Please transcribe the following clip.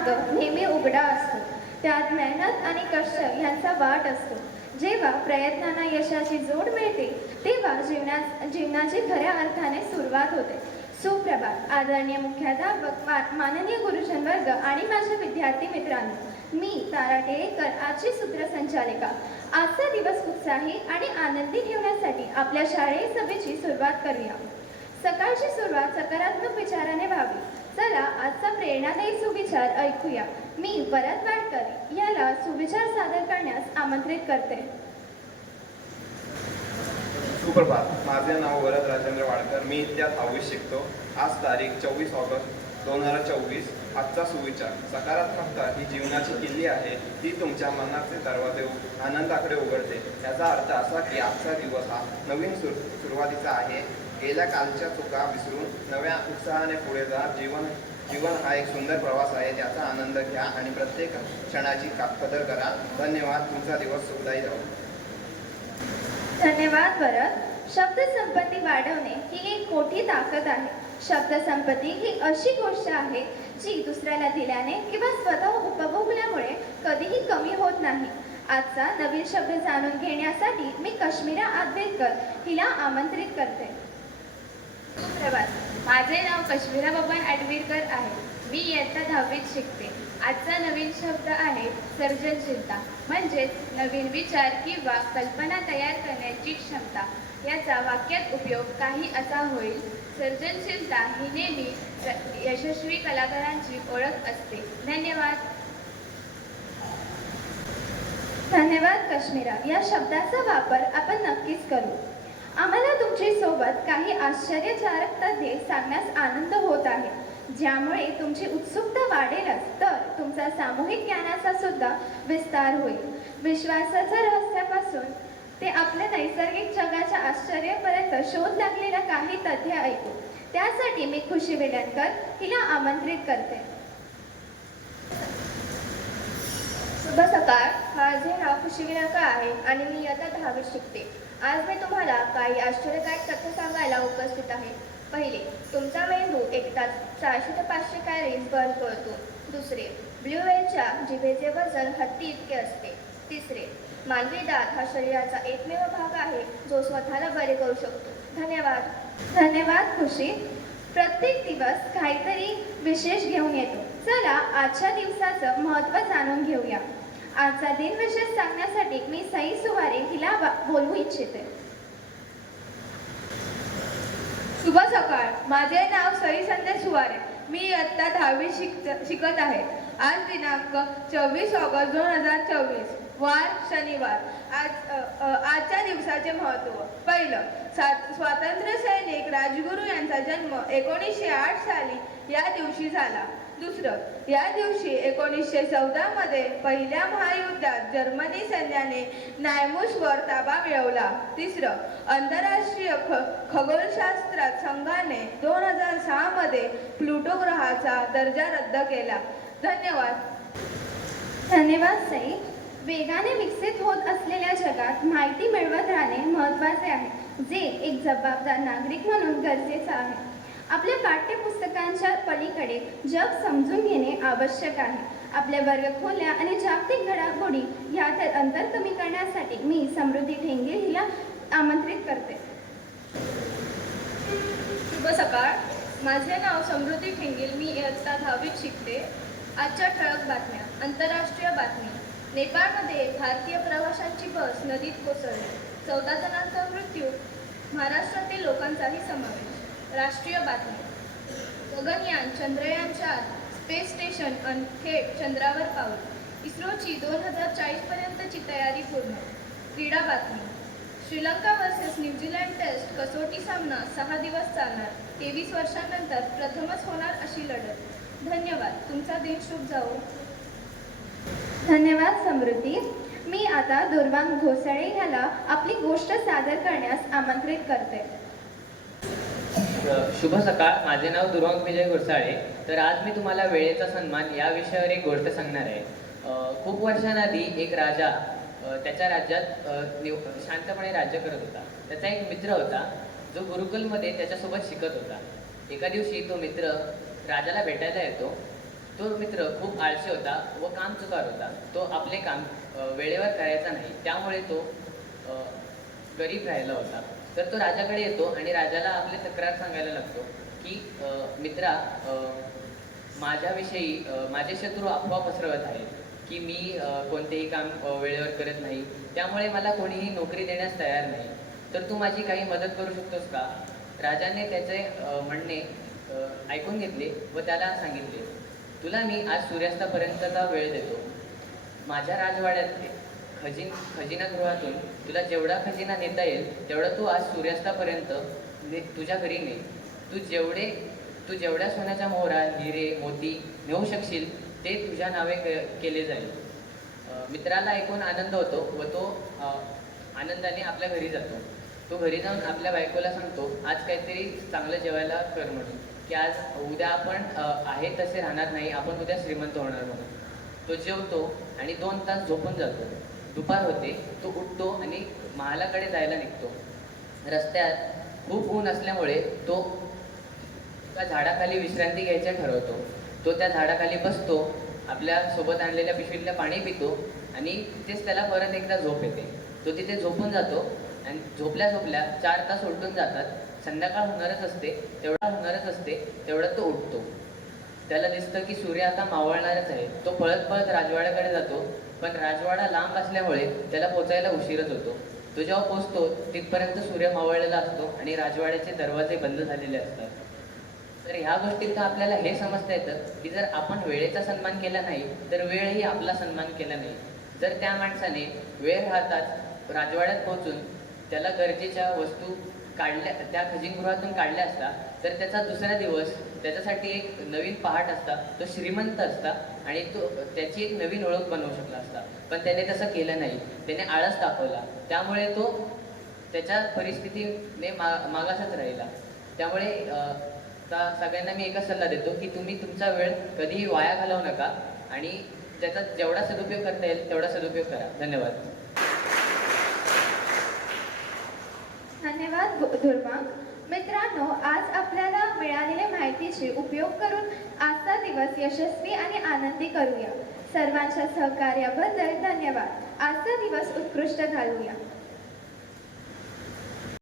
मार्ग नेहमी उघडा असतो. त्यात मेहनत आणि कष्ट यांचा वाट असतो. जेव्हा प्रयत्नांना यशाची जोड मिळते तेव्हा जीवनाची खऱ्या अर्थाने सुरुवात होते. सुप्रभात आदरणीय मुख्याध्यापक, माननीय गुरुजन वर्ग आणि माझे विद्यार्थी मित्रांनो, मी तारा टेळेकर, आजची सूत्रसंचालिका. आजचा दिवस उत्साही आणि आनंदी ठेवण्यासाठी आपल्या शालेय सभेची सुरुवात करूया. सकाळची सुरुवात सकारात्मक विचाराने व्हावी. चला आजचा प्रेरणादायी सुविचार ऐकूया. मी वरद वाडकर याला सुविचार सादर करण्यास आमंत्रित करते. सुप्रभात. माझे नाव वरद राजेंद्र वाडकर. मी इयत्ता 6वी शिकतो. आज तारीख 24 ऑगस्ट 2024. आजचा सुविचार: सकारात्मकता ही जीवनाची किल्ली आहे. ती तुमच्या मनाचे दरवाजे आनंदाकडे उघडते. याचा अर्थ असा की आजचा दिवस हा नवीन सुरुवातीचा आहे. गेल्या कालच्या चुका विसरून नव्या उत्साहाने पुढे जा. जीवन हा एक सुंदर प्रवास आहे. त्याचा आनंद घ्या आणि प्रत्येक क्षणाची कदर करा. धन्यवाद. तुमचा दिवस सुखदायी जाऊ. धन्यवाद वरद. शब्दसंपत्ती वाढवणे ही एक मोठी ताकद आहे. शब्दसंपत्ती ही अशी गोष्ट आहे जी दुसऱ्याला दिल्याने किंवा स्वतः उपभोगल्यामुळे कधीही कमी होत नाही. आजचा नवीन शब्द जाणून घेण्यासाठी मी कश्मीरा आदवेकर हिला आमंत्रित करते. सुप्रभात. माझे नाव कश्मीरा बबन आडवीरकर आहे. मी इयत्ता 10वीत शिकते. आजचा नवीन शब्द आहे सर्जनशीलता, म्हणजेच नवीन विचार किंवा कल्पना तयार करण्याची क्षमता. याचा वाक्यात उपयोग काही असा होईल: सर्जनशीलता ही नेहमी यशस्वी कलाकारांची ओळख असते. धन्यवाद. धन्यवाद कश्मीरा. या शब्दाचा वापर आपण नक्कीच करू. आम्हाला तुमची सोबत काही आश्चर्यकारक तथ्ये सांगण्यास आनंद होत आहे, ज्यामुळे तुमची उत्सुकता वाढेलच तर तुमचा सामूहिक ज्ञानाचा सुद्धा विस्तार होईल. विश्वासाच्या रहस्यापासून ते आपल्या नैसर्गिक जगाच्या आश्चर्यापर्यंत शोध लागलेल्या काही तथ्य ऐकू. त्यासाठी मी खुशी वेलणकर हिला आमंत्रित करते. शुभ सकाळ. माझे नाव खुशी वेलणकर आहे आणि मी इयत्ता 10वीत शिकते. आज मी तुम्हाला काही आश्चर्यकारक तथ्य सांगायला उपस्थित आहे. पहिले, तुमचा मेंदू एकदाच 400 ते 500 कॅलरीज बर्न करतो. दुसरे, ब्ल्यू व्हेलच्या जिभेचे वजन हत्ती इतके असते. तिसरे, मानवी दात हा शरीराचा एकमेव भाग आहे जो स्वतःला बरे करू शकतो. धन्यवाद. धन्यवाद खुशी. प्रत्येक दिवस काहीतरी विशेष घेऊन येतो. चला आजच्या दिवसाचं महत्त्व जाणून घेऊया. आजचा दिन विशेष सांगण्यासाठी मी सई सुवारे हिला बोलवू इच्छिते. शुभ सकाळ. माझे नाव सई संदेश सुवारे. मी इयत्ता 10वीत शिकत आहे. आज दिनांक 24 ऑगस्ट 2024, वार शनिवार. आजच्या दिवसाचे महत्त्व: पहिलं, स्वातंत्र्य सैनिक राजगुरू यांचा जन्म 1908 साली या दिवशी झाला. दुसरं, या दिवशी 1914 मध्ये पहिल्या महायुद्धात जर्मनी सैन्याने नायमुसवर ताबा मिळवला. तिसरं, आंतरराष्ट्रीय खगोलशास्त्र संघाने 2006 मध्ये प्लुटो ग्रहाचा दर्जा रद्द केला. धन्यवाद. धन्यवाद सई. वेगाने विकसित होत असलेल्या जगात माहिती मिळवत राहणे महत्त्वाचे आहे, जे एक जबाबदार नागरिक म्हणून गरजेचे आहे. आपल्या पाठ्यपुस्तकांच्या पलीकडे जग समजून घेणे आवश्यक आहे. आपल्या वर्गखोल्या आणि जागतिक घडामोडी यात अंतर कमी करण्यासाठी मी समृद्धी ठेंगे हिला आमंत्रित करते. शुभ सकाळ. माझे नाव समृद्धी ठेंगेल. मी इयत्ता 10वीत शिकते. आजच्या ठळक बातम्या. आंतरराष्ट्रीय बातमी: नेपाळमध्ये भारतीय प्रवाशांची बस नदीत कोसळली. 14 जणांचा मृत्यू. महाराष्ट्रातील लोकांचाही समावेश. राष्ट्रीय बातमी: गगनयान चंद्रयान-4 स्पेस स्टेशन थेट चंद्रावर पाऊल. इस्रोची 2040 पर्यंतची तयारी पूर्ण. क्रीडा बातमी: श्रीलंका वर्सेस न्यूझीलंड टेस्ट कसोटी सामना 6 दिवस चालणार. 23 वर्षांनंतर प्रथमच होणार अशी लढत. धन्यवाद. तुमचा दिन शुभ जावो. धन्यवाद समृद्धी. मी आता दुर्वांग घोसाळे ह्याला आपली गोष्ट सादर करण्यास आमंत्रित करते. शुभ सकाळ. माझे नाव दुर्वांग विजय घोसाळे. तर आज मी तुम्हाला वेळेचा सन्मान या विषयावर एक गोष्ट सांगणार आहे. खूप वर्षांआधी एक राजा त्याच्या राज्यात शांतपणे राज्य करत होता. त्याचा एक मित्र होता जो गुरुकुलमध्ये त्याच्यासोबत शिकत होता. एका दिवशी तो मित्र राजाला भेटायला येतो तो मित्र खूप आळशी होता व कामचुकार होता. तो आपले काम वेळेवर करायचा नाही, त्यामुळे तो गरीब राहिला होता. तर तो राजाकडे येतो आणि राजाला आपली तक्रार सांगायला लागतो की मित्रा, माझ्याविषयी माझे शत्रू अफवा पसरवत आहेत की मी कोणतेही काम वेळेवर करत नाही, त्यामुळे मला कोणीही नोकरी देण्यास तयार नाही. तर तू माझी काही मदत करू शकतोस का? राजाने त्याचे म्हणणे ऐकून घेतले व त्याला सांगितले, तुला मी आज सूर्यास्तापर्यंतचा वेळ देतो. माझ्या राजवाड्यात खजिनागृहातून तुला जेवढा खजिना नेता येईल तेवढा तू आज सूर्यास्तापर्यंत तुझ्या घरी ने. तू जेवढ्या सोन्याच्या मोहरा, हिरे, मोती नेऊ शकशील ते तुझ्या नावे केले जाईल. मित्राला ऐकून आनंद होतो व तो आनंदाने आपल्या घरी जातो. तो घरी जाऊन आपल्या बायकोला सांगतो, आज काहीतरी चांगलं जेवायला कर म्हणून, की आज उद्या आपण आहे तसे राहणार नाही, आपण उद्या श्रीमंत होणार म्हणून. तो जेवतो आणि 2 तास झोपून जातो. दुपार होते, तो उठतो आणि महालाकडे जायला निघतो. रस्त्यात खूप ऊन असल्यामुळे तो त्या झाडाखाली विश्रांती घ्यायचं ठरवतो. तो त्या झाडाखाली बसतो, आपल्या सोबत आणलेल्या पिशवीतलं पाणी पितो आणि तिथेच त्याला परत एकदा झोप येते. तो तिथे झोपून जातो आणि झोपल्या 4 तास उलटून जातात. संध्याकाळ होणारच असते तेवढा तो उठतो. त्याला दिसतं की सूर्य आता मावळणारच आहे. तो पळत पळत राजवाड्याकडे जातो, पण राजवाडा लांब असल्यामुळे त्याला पोचायला उशीरच होतो. तो जेव्हा पोचतो तिथपर्यंत सूर्य मावळलेला असतो आणि राजवाड्याचे दरवाजे बंद झालेले असतात. तर ह्या गोष्टीत आपल्याला हे समजता येतं की जर आपण वेळेचा सन्मान केला नाही तर वेळही आपला सन्मान केला नाही. जर त्या माणसाने वेळ राहताच राजवाड्यात पोहोचून त्याला गरजेच्या वस्तू त्या खजिनगृहातून काढल्या असता तर त्याचा दुसरा दिवस त्याच्यासाठी एक नवीन पहाट असता, तो श्रीमंत असता आणि तो त्याची एक नवीन ओळख बनवू शकला असता. पण त्याने तसं केलं नाही, त्याने आळस दाखवला, त्यामुळे तो त्याच्या परिस्थितीने मागासच राहिला. त्यामुळे सगळ्यांना मी एकच सल्ला देतो की तुम्ही तुमचा वेळ कधीही वाया घालवू नका आणि त्याचा जेवढा सदुपयोग करता येईल तेवढा सदुपयोग करा. धन्यवाद. धन्यवाद धुर्वांग. मित्रांनो, आज आपल्याला मिळालेल्या माहितीचे उपयोग करून आजचा दिवस यशस्वी आणि आनंदी करूया. सर्वांच्या सहकार्याबद्दल धन्यवाद. आजचा दिवस उत्कृष्ट घालूया.